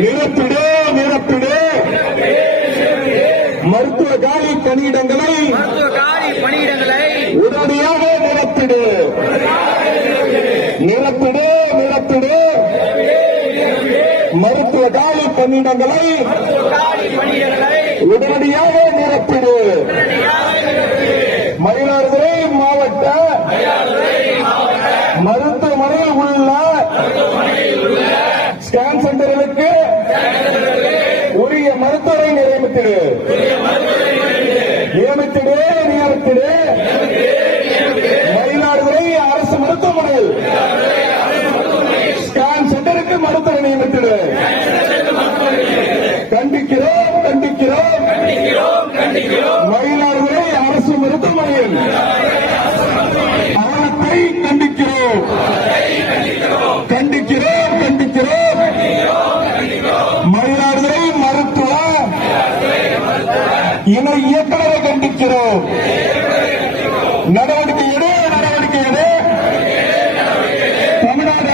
நிரப்பிடு நிரப்பிடு மருத்துவ காலி பணியிடங்களை உடனடியாக நிரப்பிடு நிரப்பிடு நிரப்பிடு மருத்துவ காலி பணியிடங்களை உடனடியாக நிரப்பிடு. மயிலாடுதுறை மாவட்ட மருத்துவமனையில் உள்ள ஸ்கேன் சென்டர்களுக்கு உரிய மருத்துவரை நியமித்திடு நியமித்திடு நியமித்திடு. மயிலாடுதுறை அரசு மருத்துவமனையில் ஸ்கேன் சென்டருக்கு மருத்துவரை நியமித்திடு. கண்டிக்கிறோம் கண்டிக்கிறோம் மயிலாடுதுறை அரசு மருத்துவமனையில் அவலத்தை கண்டிக்கிறோம் கண்டிக்கிறோம் கண்டிக்கிறோம். மயிலாடுதுறை மருத்துவ இணை இயக்குநரை கண்டிக்கிறோம். நடவடிக்கை எடு நடவடிக்கை எடு. தமிழ்நாடு